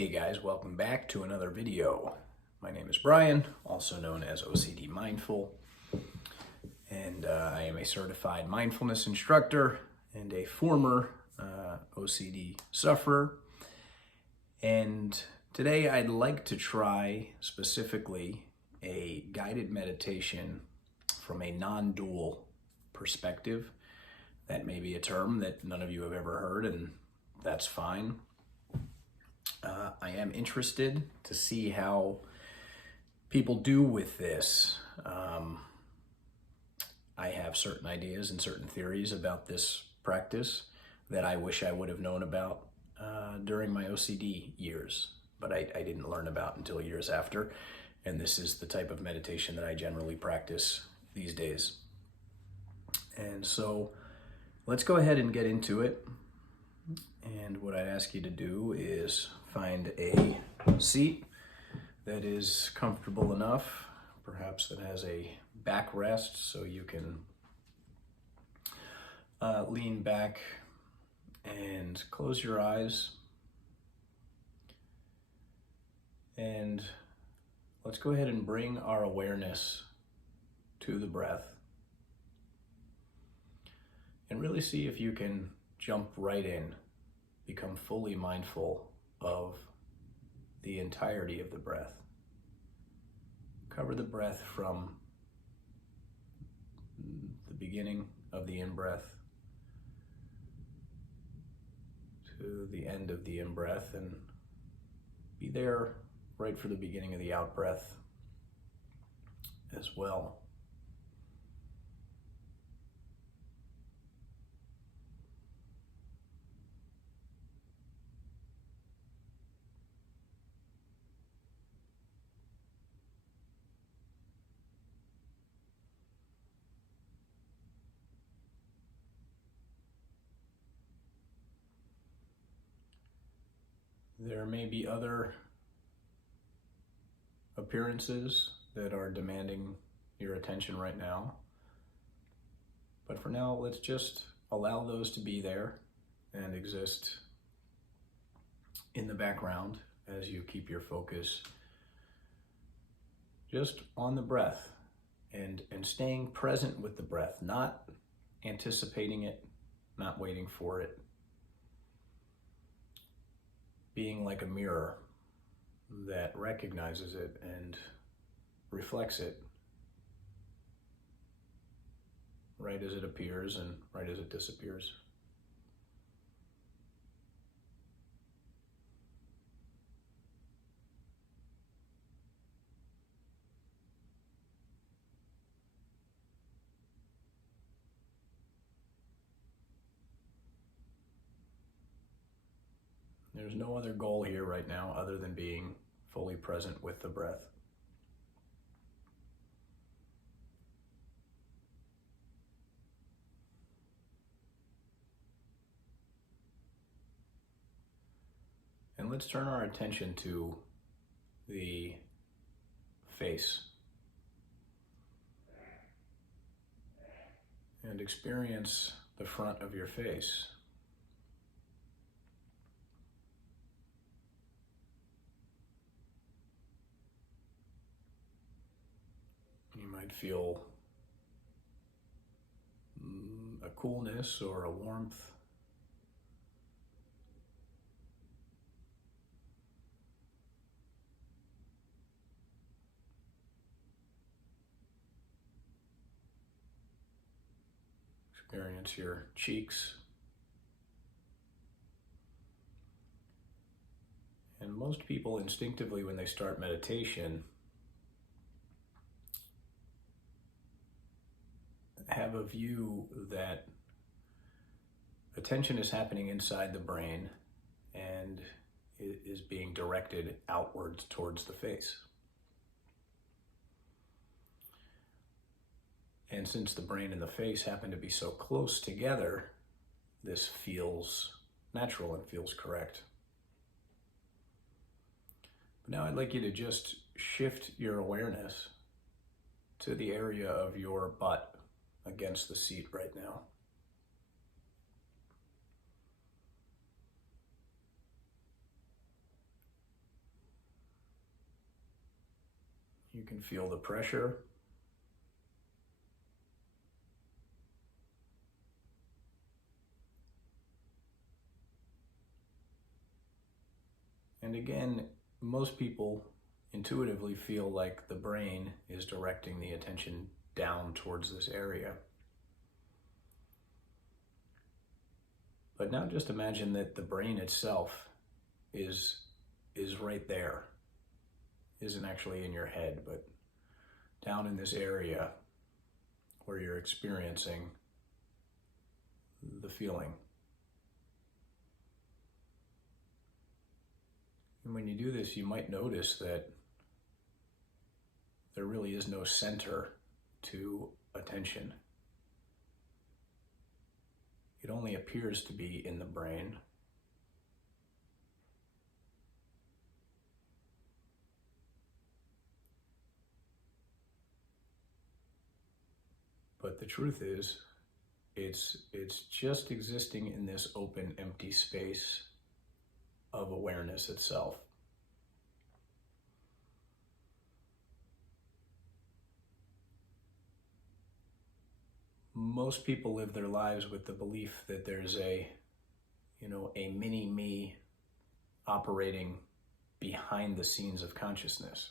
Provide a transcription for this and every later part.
Hey guys, welcome back to another video. My name is Brian, also known as OCD Mindful, and I am a certified mindfulness instructor and a former OCD sufferer. And today I'd like to try specifically a guided meditation from a non-dual perspective. That may be a term that none of you have ever heard, and that's fine. I am interested to see how people do with this. I have certain ideas and certain theories about this practice that I wish I would have known about during my OCD years, but I didn't learn about until years after. And this is the type of meditation that I generally practice these days. And so let's go ahead and get into it. And what I'd ask you to do is find a seat that is comfortable enough, perhaps that has a backrest so you can lean back and close your eyes. And let's go ahead and bring our awareness to the breath and really see if you can jump right in, become fully mindful of the entirety of the breath. Cover the breath from the beginning of the in-breath to the end of the in-breath, and be there right for the beginning of the out-breath as well. There may be other appearances that are demanding your attention right now, but for now, let's just allow those to be there and exist in the background as you keep your focus just on the breath and staying present with the breath, not anticipating it, not waiting for it. Being like a mirror that recognizes it and reflects it right as it appears and right as it disappears. There's no other goal here right now other than being fully present with the breath. And let's turn our attention to the face and experience the front of your face. You might feel a coolness or a warmth. Experience your cheeks. And most people instinctively, when they start meditation, have a view that attention is happening inside the brain and it is being directed outwards towards the face. And since the brain and the face happen to be so close together, this feels natural and feels correct. But now I'd like you to just shift your awareness to the area of your butt against the seat right now. You can feel the pressure. And again, most people intuitively feel like the brain is directing the attention down towards this area. But now just imagine that the brain itself is right there. Isn't actually in your head, but down in this area where you're experiencing the feeling. And when you do this, you might notice that there really is no center to attention. It only appears to be in the brain. But the truth is, it's just existing in this open, empty space of awareness itself. Most people live their lives with the belief that there's a mini me operating behind the scenes of consciousness,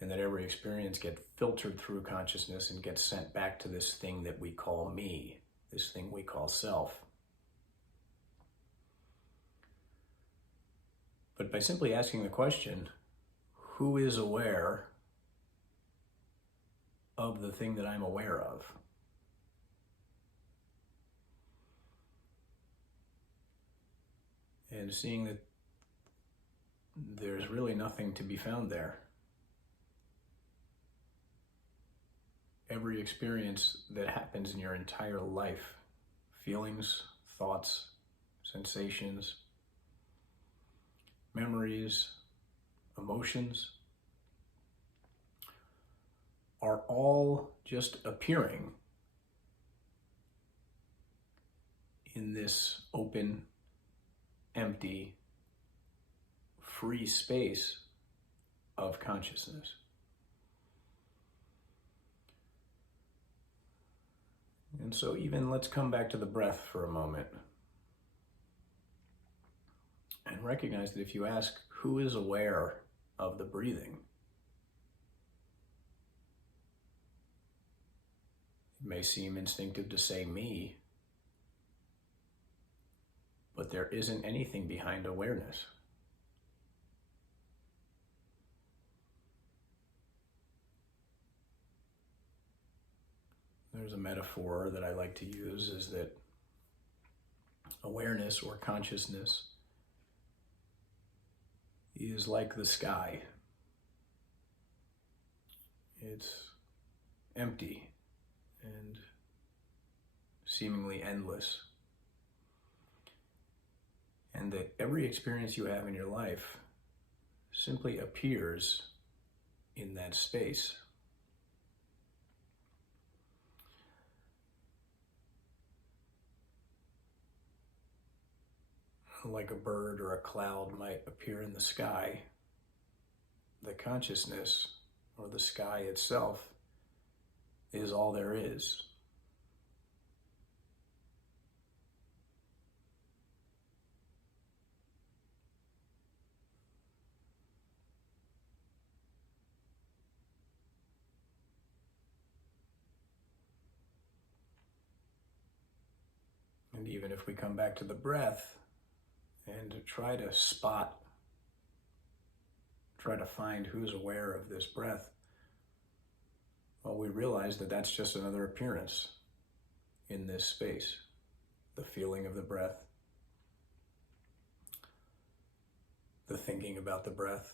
and that every experience gets filtered through consciousness and gets sent back to this thing that we call me, this thing we call self. But by simply asking the question, who is aware of the thing that I'm aware of? And seeing that there's really nothing to be found there. Every experience that happens in your entire life, feelings, thoughts, sensations, memories, emotions, are all just appearing in this open, empty, free space of consciousness. And so even let's come back to the breath for a moment and recognize that if you ask, who is aware of the breathing? It may seem instinctive to say me, but there isn't anything behind awareness. There's a metaphor that I like to use, is that awareness or consciousness is like the sky. It's empty and seemingly endless. And that every experience you have in your life simply appears in that space. Like a bird or a cloud might appear in the sky, the consciousness or the sky itself is all there is. And even if we come back to the breath and try to find who's aware of this breath, well, we realize that that's just another appearance in this space. The feeling of the breath, the thinking about the breath.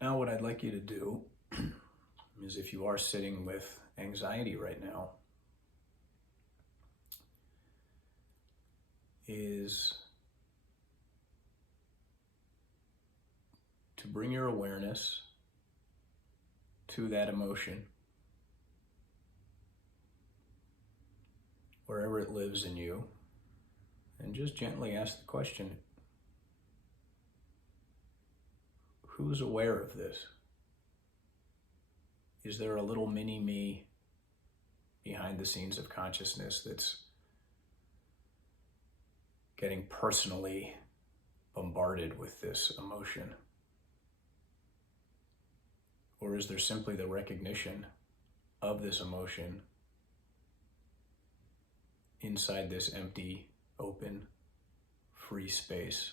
Now what I'd like you to do is, if you are sitting with anxiety right now, is to bring your awareness to that emotion, wherever it lives in you, And just gently ask the question, who's aware of this? Is there a little mini me behind the scenes of consciousness that's getting personally bombarded with this emotion? Or is there simply the recognition of this emotion inside this empty, open, free space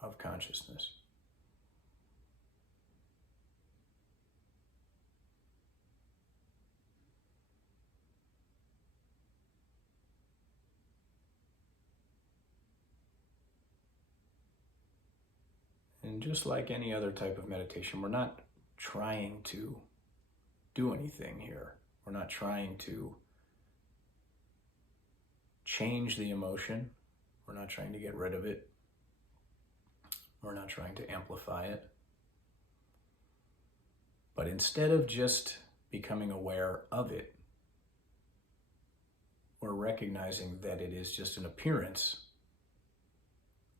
of consciousness? And just like any other type of meditation, we're not trying to do anything here. We're not trying to change the emotion. We're not trying to get rid of it. We're not trying to amplify it. But instead of just becoming aware of it, we're recognizing that it is just an appearance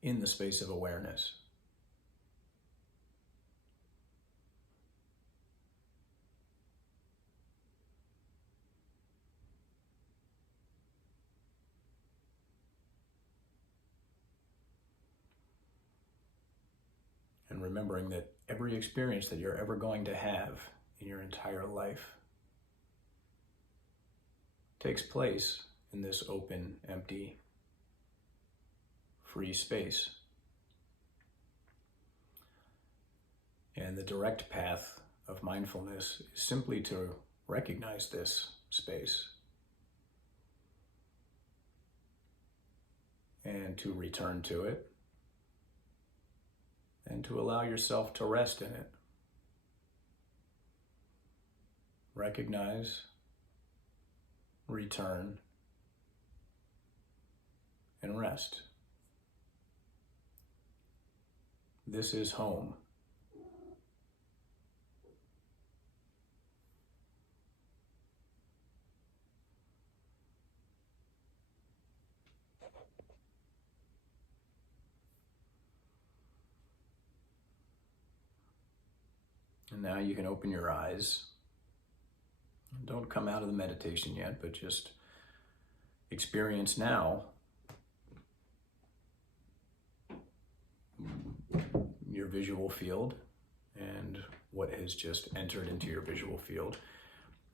in the space of awareness. And remembering that every experience that you're ever going to have in your entire life takes place in this open, empty, free space. And the direct path of mindfulness is simply to recognize this space and to return to it, and to allow yourself to rest in it. Recognize, return, and rest. This is home. And now you can open your eyes. Don't come out of the meditation yet, but just experience now your visual field and what has just entered into your visual field.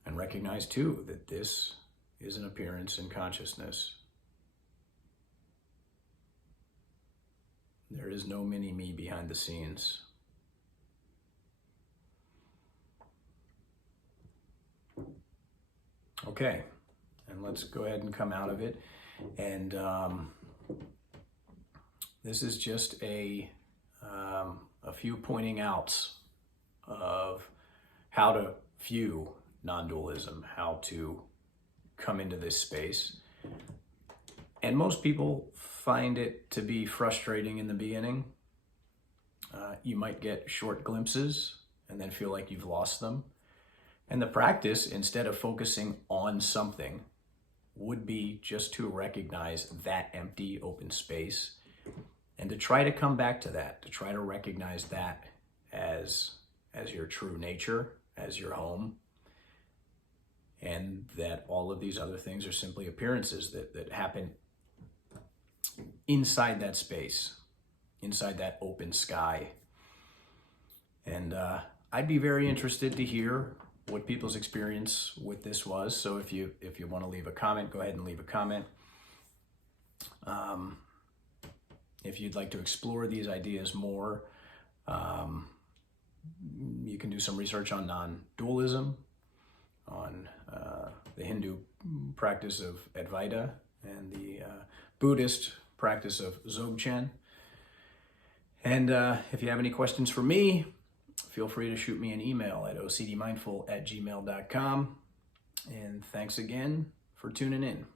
And recognize too that this is an appearance in consciousness. There is no mini me behind the scenes. Okay, and let's go ahead and come out of it. And this is just a few pointing outs of how to view non-dualism, how to come into this space. And most people find it to be frustrating in the beginning. You might get short glimpses and then feel like you've lost them. And the practice, instead of focusing on something, would be just to recognize that empty open space and to try to come back to that, to try to recognize that as your true nature, as your home, and that all of these other things are simply appearances that happen inside that space, inside that open sky. And I'd be very interested to hear what people's experience with this was. So if you want to leave a comment, go ahead and leave a comment. If you'd like to explore these ideas more, you can do some research on non-dualism, on the Hindu practice of Advaita, and the Buddhist practice of Dzogchen. And if you have any questions for me, feel free to shoot me an email at ocdmindful@gmail.com. And thanks again for tuning in.